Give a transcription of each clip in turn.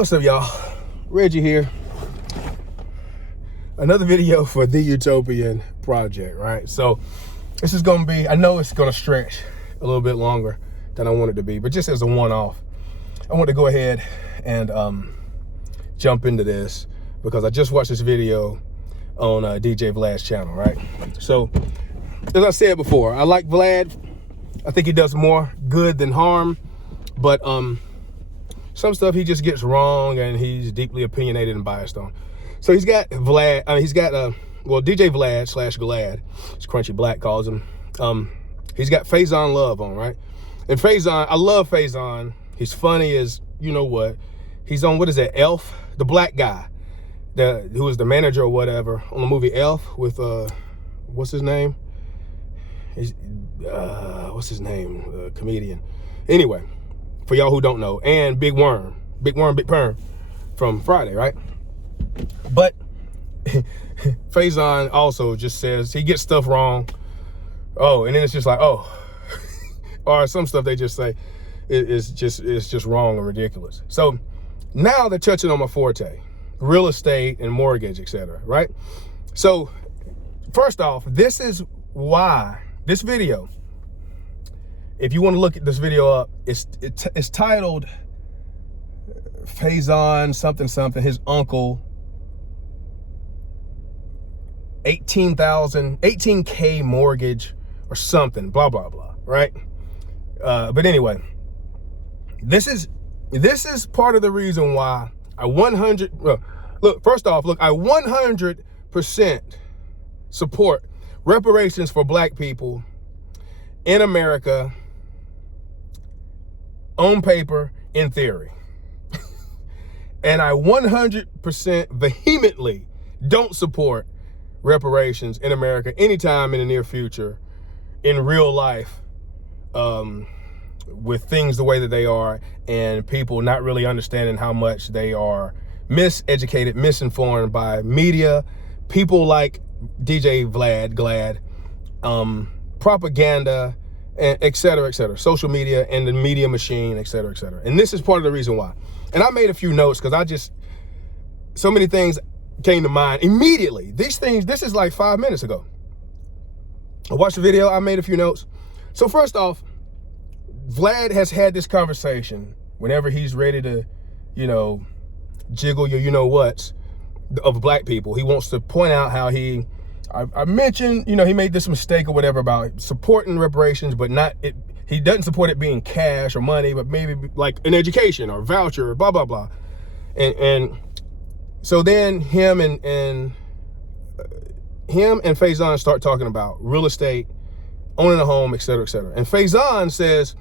What's up, y'all? Reggie here. Another video for the You-Topian project, right? So this is gonna be, I know it's gonna stretch a little bit longer than I want it to be, but just as a one-off, I want to go ahead and jump into this because I just watched this video on DJ Vlad's channel, right? So as I said before, I like Vlad. I think he does more good than harm, but some stuff he just gets wrong and he's deeply opinionated and biased on. So he's got Vlad, well, DJ Vlad / Glad, as Crunchy Black calls him. He's got Faizon Love on, right? And Faizon, I love Faizon. He's funny as you know what. He's on, what is that, Elf? The black guy, who was the manager or whatever on the movie Elf with, what's his name? What's his name? Comedian. Anyway, for y'all who don't know, and Big Worm, Big Perm from Friday, right? But Faizon also just says he gets stuff wrong. Oh, and then it's just like, oh, or some stuff they just say is just wrong and ridiculous. So now they're touching on my forte, real estate and mortgage, etc. Right? So first off, this is why this video, if you want to look at this video up, it's titled Faizon something, his uncle, 18K mortgage or something, blah, blah, blah, right? But anyway, this is part of the reason why I 100% support reparations for black people in America, on paper, in theory. And I 100% vehemently don't support reparations in America anytime in the near future, in real life, with things the way that they are and people not really understanding how much they are miseducated, misinformed by media, people like DJ Vlad, Glad, propaganda, and et cetera, social media and the media machine, et cetera, et cetera. And this is part of the reason why. And I made a few notes because so many things came to mind immediately. This is like 5 minutes ago. I watched the video, I made a few notes. So first off, Vlad has had this conversation whenever he's ready to, jiggle your you-know-whats of black people. He wants to point out how I mentioned, he made this mistake or whatever about supporting reparations, but he doesn't support it being cash or money, but maybe like an education or voucher or blah, blah, blah. And so then him and Faizon start talking about real estate, owning a home, et cetera, et cetera. And Faizon says,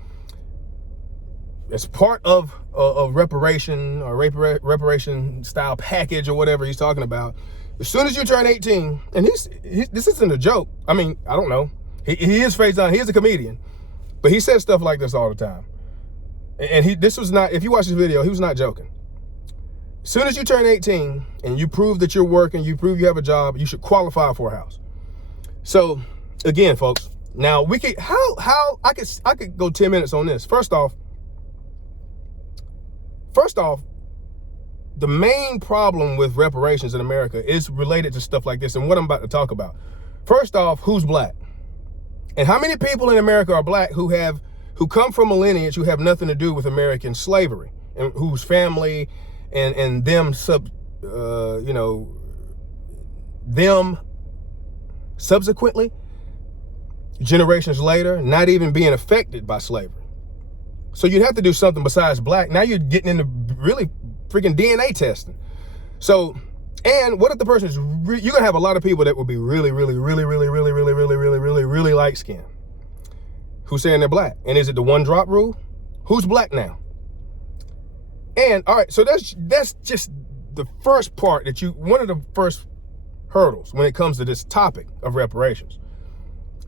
as part of reparation or reparation style package or whatever he's talking about, as soon as you turn 18, and this isn't a joke. I mean, I don't know. He is Faizon. He is a comedian, but he says stuff like this all the time. And this was not, if you watch this video, he was not joking. As soon as you turn 18 and you prove that you're working, you prove you have a job, you should qualify for a house. So again, folks, now we could, I could go 10 minutes on this. First off, the main problem with reparations in America is related to stuff like this and what I'm about to talk about. First off, who's black? And how many people in America are black who come from a lineage who have nothing to do with American slavery and whose family and them them subsequently, generations later, not even being affected by slavery. So you'd have to do something besides black. Now you're getting into really freaking DNA testing. So, and what if the person's, you're gonna have a lot of people that will be really light skinned who's saying they're black. And is it the one drop rule? Who's black now? And all right, so that's just the first part one of the first hurdles when it comes to this topic of reparations.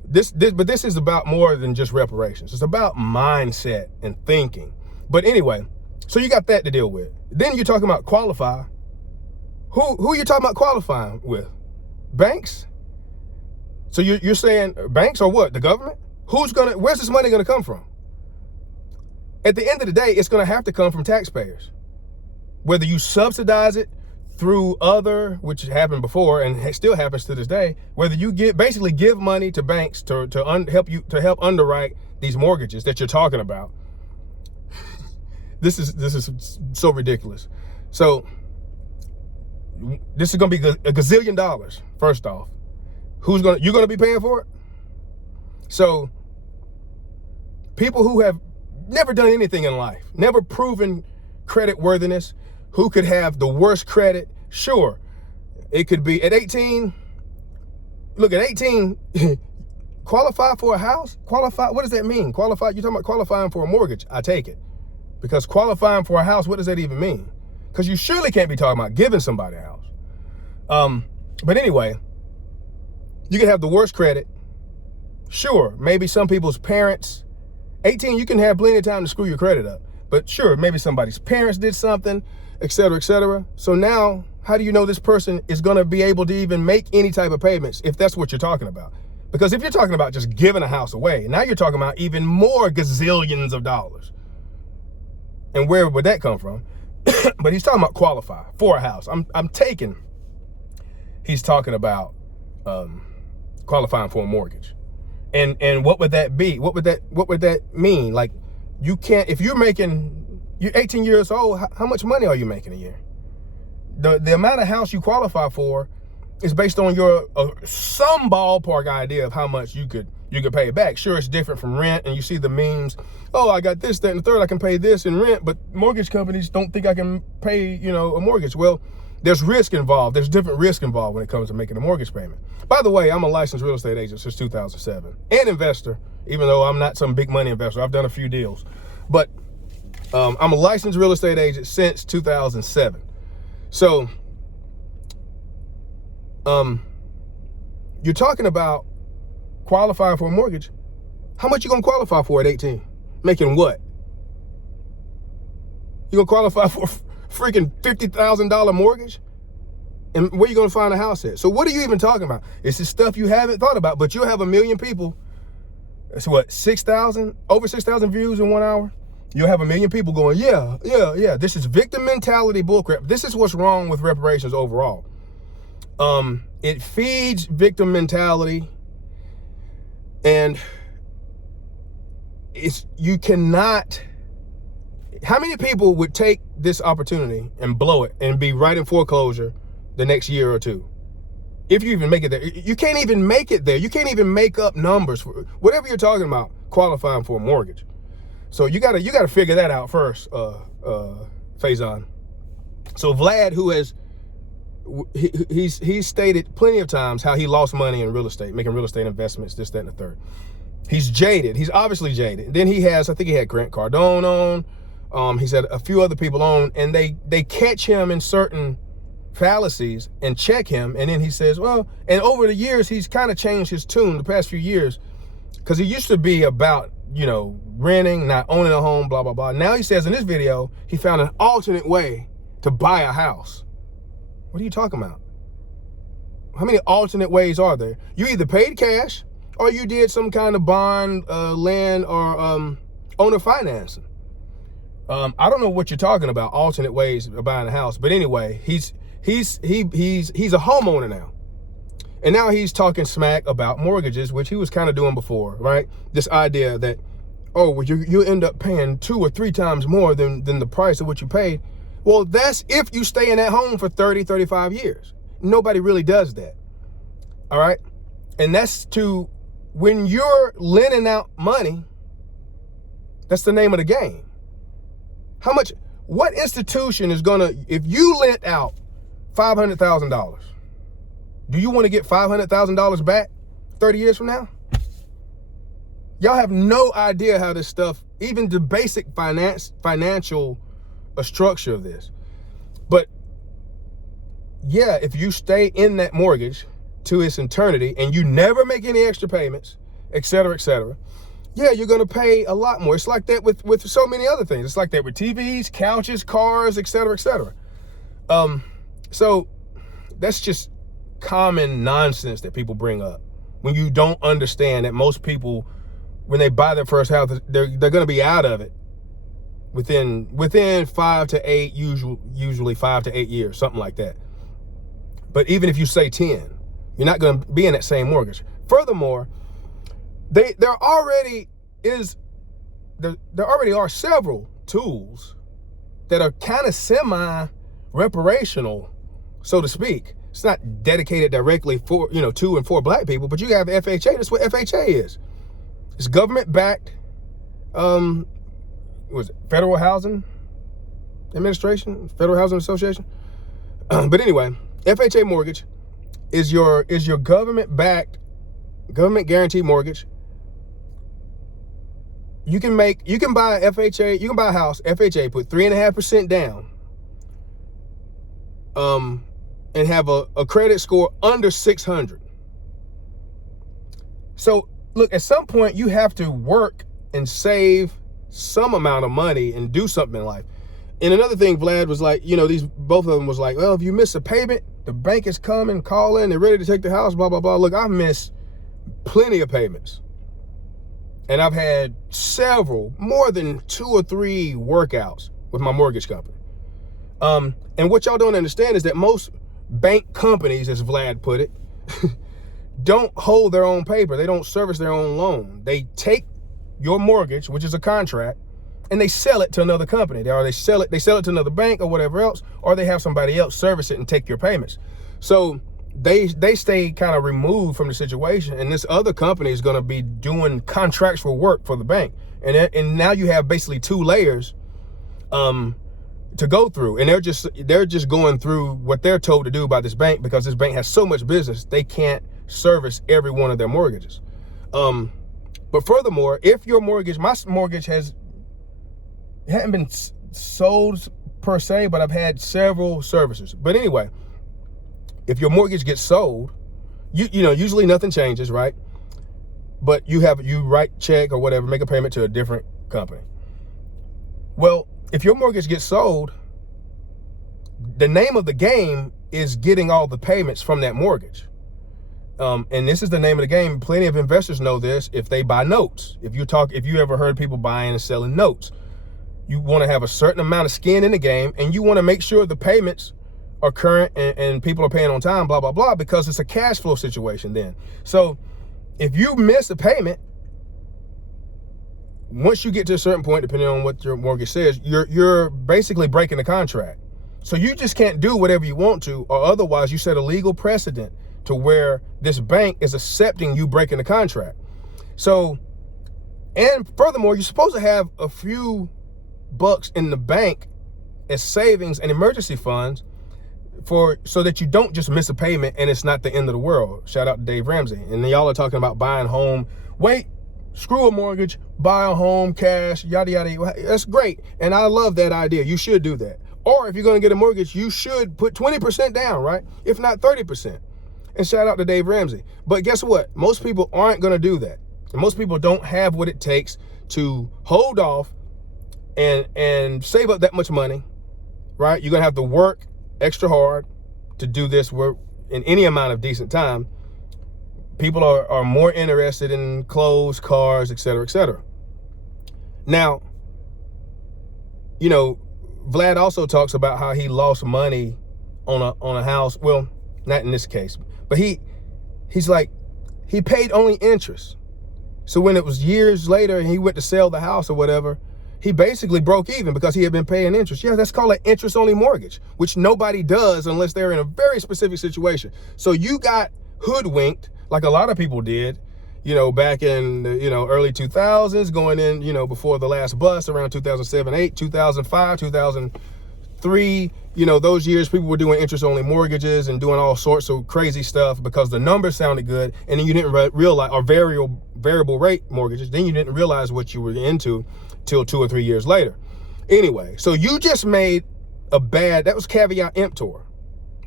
But this is about more than just reparations. It's about mindset and thinking. But anyway, so you got that to deal with. Then you're talking about qualify. Who are you talking about qualifying with? Banks? So you're saying banks or what? The government? Where's this money gonna come from? At the end of the day, it's gonna have to come from taxpayers. whether you subsidize it through other, which happened before and still happens to this day, whether you basically give money to banks to help underwrite these mortgages that you're talking about. This is so ridiculous. So this is going to be a gazillion dollars. First off, you're going to be paying for it? So people who have never done anything in life, never proven credit worthiness, who could have the worst credit, sure, it could be at 18. Look, at 18, qualify for a house? Qualify, what does that mean? Qualify, you're talking about qualifying for a mortgage. I take it. Because qualifying for a house, what does that even mean? Because you surely can't be talking about giving somebody a house. But anyway, you can have the worst credit. Sure, maybe some people's parents, 18, you can have plenty of time to screw your credit up. But sure, maybe somebody's parents did something, et cetera, et cetera. So now, how do you know this person is going to be able to even make any type of payments if that's what you're talking about? Because if you're talking about just giving a house away, now you're talking about even more gazillions of dollars. And where would that come from? But he's talking about qualify for a house. I'm taking, he's talking about qualifying for a mortgage. And what would that be? What would that mean? Like, you can't, if you're 18 years old, how much money are you making a year? The amount of house you qualify for is based on your some ballpark idea of how much you could pay back. Sure, it's different from rent, and you see the memes. Oh, I got this, that, and the third. I can pay this in rent, but mortgage companies don't think I can pay, a mortgage. Well, there's risk involved. There's different risk involved when it comes to making a mortgage payment. By the way, I'm a licensed real estate agent since 2007 and investor, even though I'm not some big money investor. I've done a few deals, but I'm a licensed real estate agent since 2007. So, you're talking about qualifying for a mortgage. How much you gonna qualify for at 18? Making what? You gonna qualify for a freaking $50,000 mortgage? And where you gonna find a house at? So what are you even talking about? It's the stuff you haven't thought about, but you'll have 1 million people. It's what, over 6,000 views in 1 hour? You'll have 1 million people going, yeah. This is victim mentality bullcrap. This is what's wrong with reparations overall. It feeds victim mentality, and you cannot, how many people would take this opportunity and blow it and be right in foreclosure the next year or two? If you even make it there. You can't even make it there. You can't even make up numbers for whatever you're talking about qualifying for a mortgage. So you gotta figure that out first, Faizon. So Vlad, who has, he's stated plenty of times how he lost money in real estate, making real estate investments, this, that, and the third. He's jaded. He's obviously jaded. Then he has, I think he had Grant Cardone on. He's had a few other people on, and they catch him in certain fallacies and check him. And then he says, well, and over the years, he's kind of changed his tune the past few years, because he used to be about, renting, not owning a home, blah, blah, blah. Now he says in this video, he found an alternate way to buy a house. What are you talking about? How many alternate ways are there? You either paid cash or you did some kind of bond, land, or owner financing. I don't know what you're talking about, alternate ways of buying a house. But anyway, he's a homeowner now. And now he's talking smack about mortgages, which he was kind of doing before, right? This idea that, oh, well, you end up paying 2 or 3 times more than the price of what you paid. Well, that's if you stay in that home for 30, 35 years. Nobody really does that, all right? And that's when you're lending out money, that's the name of the game. What institution is gonna, if you lent out $500,000, do you want to get $500,000 back 30 years from now? Y'all have no idea how this stuff, even the basic financial structure of this. But yeah, if you stay in that mortgage to its eternity and you never make any extra payments, et cetera, yeah, you're gonna pay a lot more. It's like that with so many other things. It's like that with TVs, couches, cars, et cetera, et cetera. So that's just common nonsense that people bring up when you don't understand that most people, when they buy their first house, they're gonna be out of it within 5 to 8, usually 5 to 8 years, something like that. But even if you say 10, you're not going to be in that same mortgage. Furthermore, there already are several tools that are kind of semi-reparational, so to speak. It's not dedicated directly for, to and for black people, but you have FHA. That's what FHA is. It's government-backed, Federal Housing Administration, Federal Housing Association. But anyway, FHA mortgage is your government-backed, government-guaranteed mortgage. You can buy FHA, you can buy a house, FHA, put 3.5% down, and have a credit score under 600. So look, at some point you have to work and save some amount of money and do something in life. And another thing, Vlad was like, both of them was like, well, if you miss a payment, the bank is coming, calling, they're ready to take the house, blah, blah, blah. Look, I've missed plenty of payments. And I've had more than 2 or 3 workouts with my mortgage company. And what y'all don't understand is that most bank companies, as Vlad put it, don't hold their own paper. They don't service their own loan. They take your mortgage, which is a contract, and they sell it to another company. Or they sell it to another bank or whatever else, or they have somebody else service it and take your payments. So they stay kind of removed from the situation, and this other company is going to be doing contractual work for the bank. And now you have basically 2 layers to go through, and they're just going through what they're told to do by this bank, because this bank has so much business they can't service every one of their mortgages. But furthermore, if your mortgage, my mortgage hadn't been sold per se, but I've had several services. But anyway, if your mortgage gets sold, usually nothing changes, right? But you write check or whatever, make a payment to a different company. Well, if your mortgage gets sold, the name of the game is getting all the payments from that mortgage. And this is the name of the game. Plenty of investors know this if they buy notes. If you ever heard people buying and selling notes, you want to have a certain amount of skin in the game, and you want to make sure the payments are current and people are paying on time, blah, blah, blah, because it's a cash flow situation then. So if you miss a payment, once you get to a certain point, depending on what your mortgage says, you're basically breaking the contract. So you just can't do whatever you want to, or otherwise you set a legal precedent to where this bank is accepting you breaking the contract. So, and furthermore, you're supposed to have a few bucks in the bank as savings and emergency funds so that you don't just miss a payment and it's not the end of the world. Shout out to Dave Ramsey. And y'all are talking about buying home. Wait, screw a mortgage, buy a home, cash, yada, yada. That's great. And I love that idea. You should do that. Or if you're going to get a mortgage, you should put 20% down, right? If not 30%. And shout out to Dave Ramsey. But guess what? Most people aren't going to do that. And most people don't have what it takes to hold off and save up that much money, right? You're going to have to work extra hard to do this work in any amount of decent time. People are more interested in clothes, cars, et cetera, et cetera. Now, Vlad also talks about how he lost money on a house. Well, not in this case, but he's like, he paid only interest. So when it was years later and he went to sell the house or whatever, he basically broke even because he had been paying interest. Yeah, that's called an interest-only mortgage, which nobody does unless they're in a very specific situation. So you got hoodwinked, like a lot of people did, back in the, early 2000s, going in, before the last bust around 2007, 8, 2005, 2003, those years people were doing interest-only mortgages and doing all sorts of crazy stuff because the numbers sounded good, and then you didn't realize, or variable rate mortgages, then you didn't realize what you were into till 2 or 3 years later. Anyway, so you just made that was caveat emptor.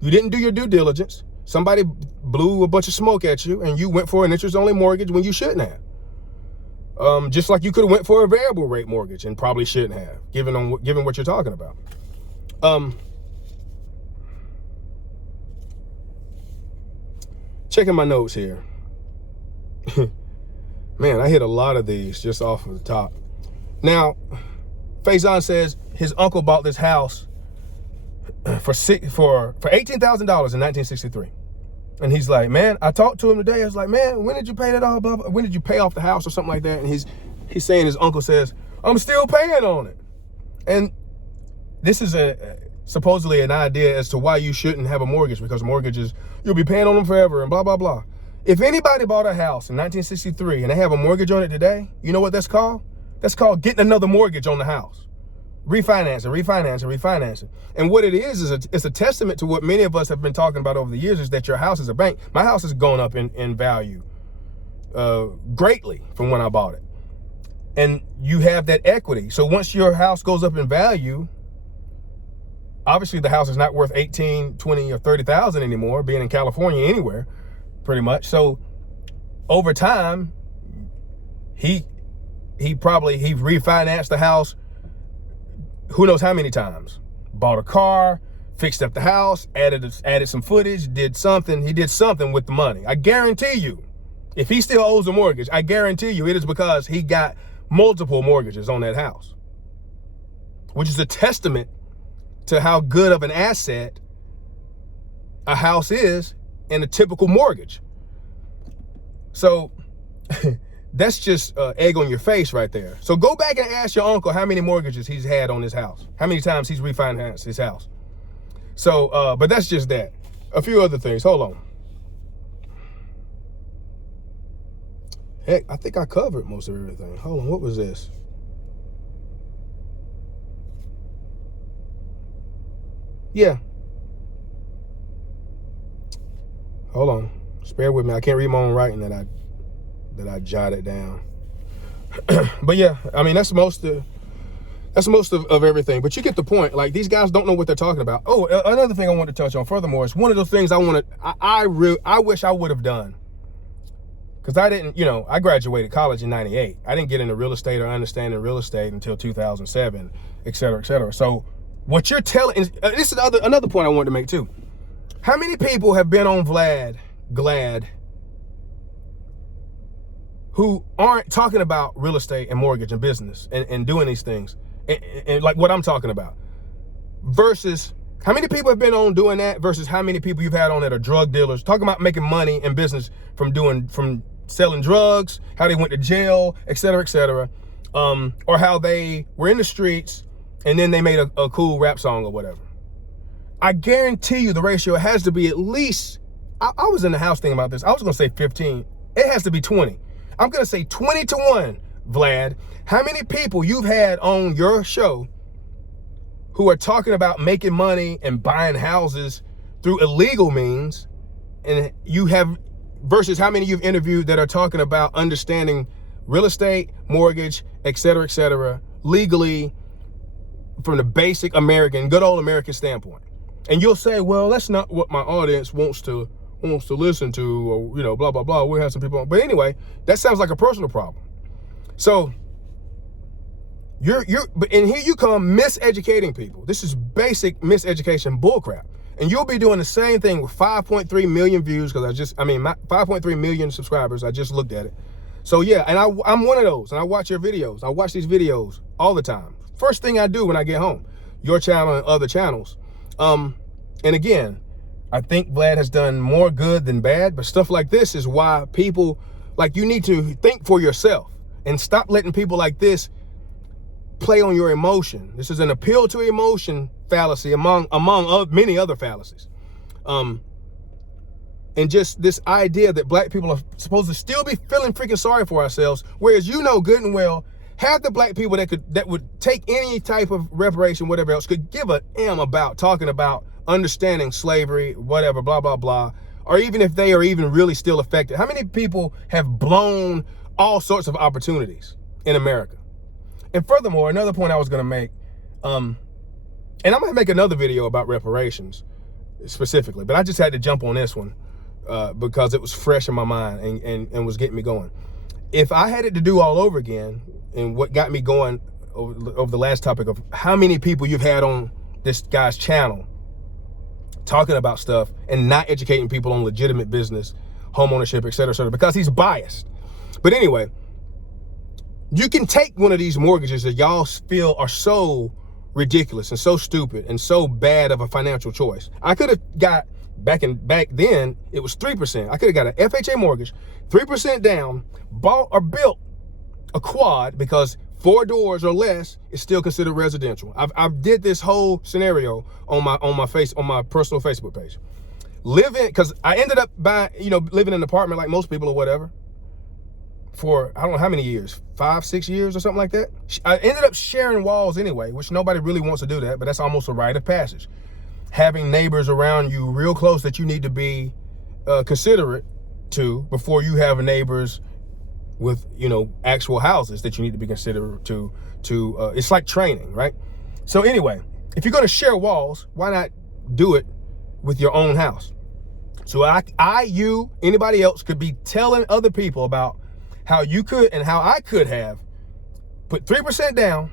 You didn't do your due diligence. Somebody blew a bunch of smoke at you and you went for an interest-only mortgage when you shouldn't have. Just like you could have went for a variable rate mortgage and probably shouldn't have, given what you're talking about. Checking my notes here. Man, I hit a lot of these just off of the top. Now, Faizon says his uncle bought this house for $18,000 in 1963. And he's like, man, I talked to him today. I was like, man, when did you pay that all? Blah, blah. When did you pay off the house or something like that? And he's saying his uncle says, I'm still paying on it. And this is supposedly an idea as to why you shouldn't have a mortgage, because mortgages, you'll be paying on them forever and blah, blah, blah. If anybody bought a house in 1963 and they have a mortgage on it today, you know what that's called? That's called getting another mortgage on the house. Refinancing. And what it is it's a testament to what many of us have been talking about over the years, is that your house is a bank. My house has gone up in value greatly from when I bought it. And you have that equity. So once your house goes up in value, obviously the house is not worth 18, 20, or 30,000 anymore, being in California, anywhere, pretty much. So over time, he refinanced the house who knows how many times. Bought a car, fixed up the house, added some footage, did something. He did something with the money. I guarantee you, if he still owes a mortgage, I guarantee you it is because he got multiple mortgages on that house, which is a testament to how good of an asset a house is in a typical mortgage. So that's just egg on your face right there. So go back and ask your uncle how many mortgages he's had on his house, how many times he's refinanced his house. So, but that's just that. A few other things. Hold on. Heck, I think I covered most of everything. Hold on, what was this? Yeah. Hold on. Just bear with me. I can't read my own writing that I jotted down. But yeah, I mean, that's most of everything. But you get the point. Like, these guys don't know what they're talking about. Oh, another thing I want to touch on furthermore is one of those things I wish I would have done. Because I didn't, I graduated college in 98. I didn't get into real estate or understanding real estate until 2007, et cetera, et cetera. So what you're telling, this is another point I wanted to make too. How many people have been on Glad, who aren't talking about real estate and mortgage and business and doing these things and like what I'm talking about, versus how many people have been on doing that versus how many people you've had on that are drug dealers talking about making money in business from selling drugs, how they went to jail, et cetera, or how they were in the streets and then they made a cool rap song or whatever. I guarantee you the ratio has to be at least, I was in the house thinking about this, I was gonna say 15, it has to be 20. I'm gonna say 20 to 1, Vlad. How many people you've had on your show who are talking about making money and buying houses through illegal means, and you have, versus how many you've interviewed that are talking about understanding real estate, mortgage, et cetera, legally from the basic good old American standpoint. And you'll say, well, that's not what my audience wants to listen to, or, blah, blah, blah. We'll have some people on. But anyway, that sounds like a personal problem. So and here you come miseducating people. This is basic miseducation bullcrap. And you'll be doing the same thing with 5.3 million views, because my 5.3 million subscribers, I just looked at it. So yeah, and I'm one of those, and I watch your videos. I watch these videos all the time. First thing I do when I get home, your channel and other channels. And again, I think Vlad has done more good than bad, but stuff like this is why people, you need to think for yourself and stop letting people like this play on your emotion. This is an appeal to emotion fallacy among many other fallacies. And just this idea that black people are supposed to still be feeling freaking sorry for ourselves, whereas good and well, half the black people that would take any type of reparation, whatever else, could give a damn about talking about understanding slavery, whatever, blah, blah, blah, or even if they are even really still affected. How many people have blown all sorts of opportunities in America? And furthermore, another point I was going to make, and I might make another video about reparations specifically, but I just had to jump on this one because it was fresh in my mind and was getting me going. If I had it to do all over again, and what got me going over the last topic of how many people you've had on this guy's channel talking about stuff and not educating people on legitimate business, home ownership, et cetera, because he's biased. But anyway, You can take one of these mortgages that y'all feel are so ridiculous and so stupid and so bad of a financial choice. I could have got, back then, it was 3%. I could have got an FHA mortgage, 3% down, bought or built a quad, because 4 doors or less is still considered residential. I've did this whole scenario on my personal Facebook page. Because I ended up living in an apartment like most people or whatever for, I don't know how many years, 5, 6 years or something like that. I ended up sharing walls anyway, which nobody really wants to do that, but that's almost a rite of passage. Having neighbors around you real close that you need to be considerate to before you have neighbors with, actual houses that you need to be considerate to. It's like training, right? So anyway, if you're going to share walls, why not do it with your own house? So you, anybody else could be telling other people about how you could and how I could have put 3% down.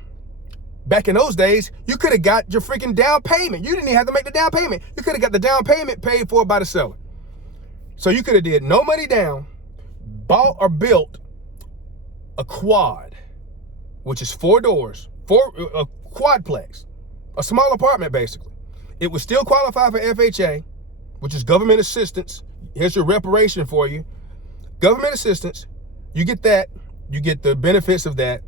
Back in those days, you could have got your freaking down payment. You didn't even have to make the down payment. You could have got the down payment paid for by the seller. So you could have did no money down, bought or built a quad, which is 4 doors, a quadplex, a small apartment basically. It would still qualify for FHA, which is government assistance. Here's your reparation for you. Government assistance. You get that. You get the benefits of that.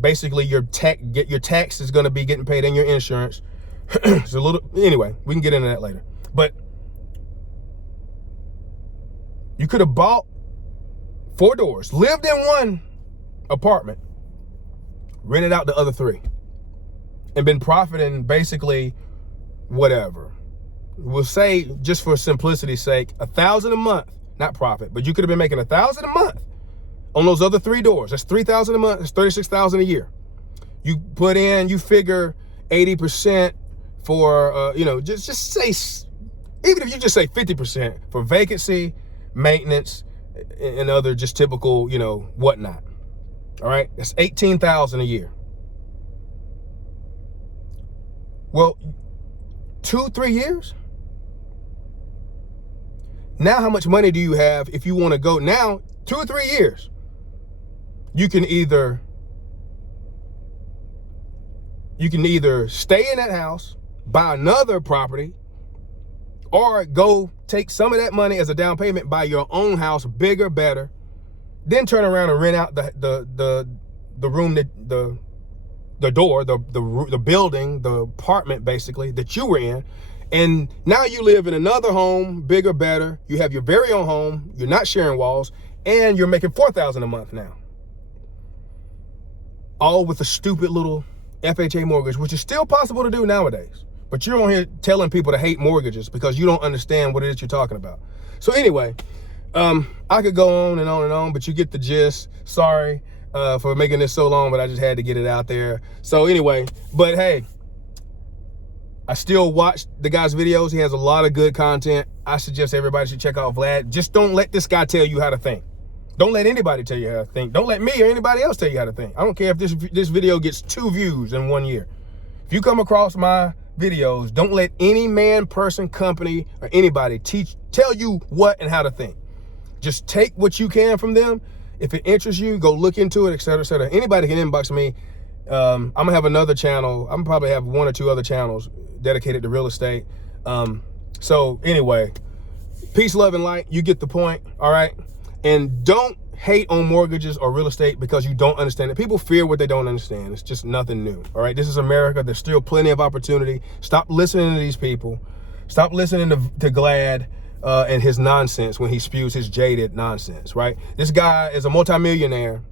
Basically, your tax is going to be getting paid and your insurance. It's a little. Anyway, we can get into that later. But you could have bought 4 doors, lived in one apartment, rented out the other 3, and been profiting basically whatever. We'll say, just for simplicity's sake, $1,000 a month. Not profit, but you could have been making $1,000 a month on those other 3 doors. That's $3,000 a month. That's $36,000 a year. You put in, you figure 80% for, just say, even if you just say 50% for vacancy, maintenance, and other just typical, whatnot. All right, that's $18,000 a year. Well, 2-3 years. Now, how much money do you have if you want to go now? 2 or 3 years. You can either stay in that house, buy another property, or go take some of that money as a down payment, buy your own house, bigger, better, then turn around and rent out the room, the door, the building, the apartment basically that you were in. And now you live in another home, bigger, better. You have your very own home. You're not sharing walls, and you're making $4,000 a month now. All with a stupid little FHA mortgage, which is still possible to do nowadays. But you're on here telling people to hate mortgages because you don't understand what it is you're talking about. So anyway, I could go on and on and on, but you get the gist. Sorry for making this so long, but I just had to get it out there. So anyway, but hey, I still watch the guy's videos. He has a lot of good content. I suggest everybody should check out Vlad. Just don't let this guy tell you how to think. Don't let anybody tell you how to think. Don't let me or anybody else tell you how to think. I don't care if this video gets 2 views in 1 year. If you come across my videos, don't let any man, person, company, or anybody tell you what and how to think. Just take what you can from them. If it interests you, go look into it, etc., etc. Anybody can inbox me. I'm gonna have another channel. I'm gonna probably have 1 or 2 other channels dedicated to real estate. So anyway, peace, love, and light. You get the point. All right. And don't hate on mortgages or real estate because you don't understand it. People fear what they don't understand. It's just nothing new. All right. This is America. There's still plenty of opportunity. Stop listening to these people. Stop listening to Glad and his nonsense when he spews his jaded nonsense. Right. This guy is a multimillionaire.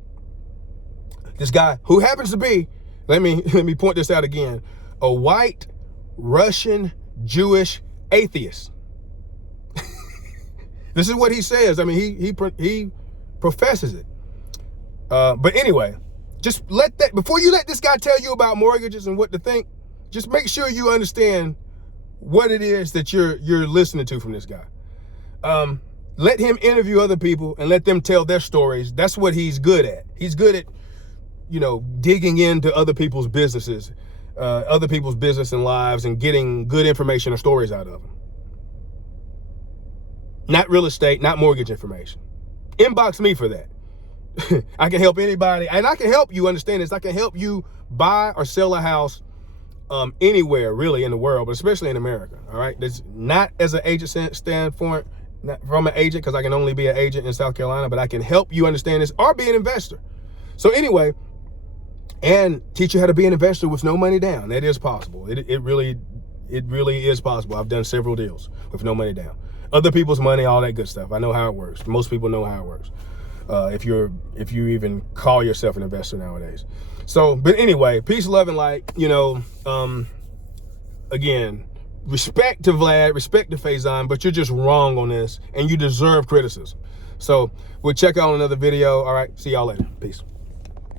This guy who happens to be, let me point this out again, a white Russian Jewish atheist. This is what he says. I mean, he professes it. But anyway, just let that, before you let this guy tell you about mortgages and what to think, just make sure you understand what it is that you're listening to from this guy. Let him interview other people and let them tell their stories. That's what he's good at. He's good at, digging into other people's businesses, other people's business and lives, and getting good information or stories out of them. Not real estate, not mortgage information. Inbox me for that. I can help anybody, and I can help you understand this. I can help you buy or sell a house anywhere really in the world, but especially in America. All right, that's not as an agent standpoint, not from an agent, because I can only be an agent in South Carolina, but I can help you understand this or be an investor. So anyway, and teach you how to be an investor with no money down. That is possible. It really is possible. I've done several deals with no money down. Other people's money, all that good stuff. I know how it works. Most people know how it works. If you even call yourself an investor nowadays. So, but anyway, peace, love, and light. You know, again, respect to Vlad, respect to Faizon, but you're just wrong on this, and you deserve criticism. So we'll check out another video. All right, see y'all later. Peace.